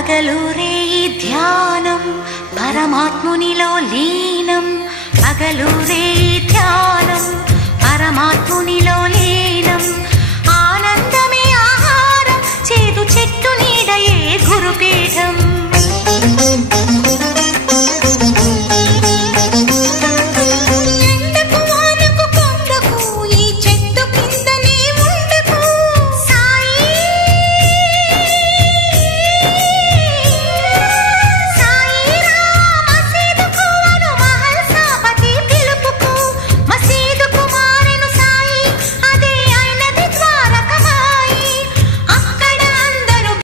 పగలూరే ధ్యానం పరమాత్మునిలో లీనం పగలూరే ధ్యానం పరమాత్మునిలో లీనం ఆనందమే ఆహారం చేదు చెట్టు నీడయే గురుపీఠం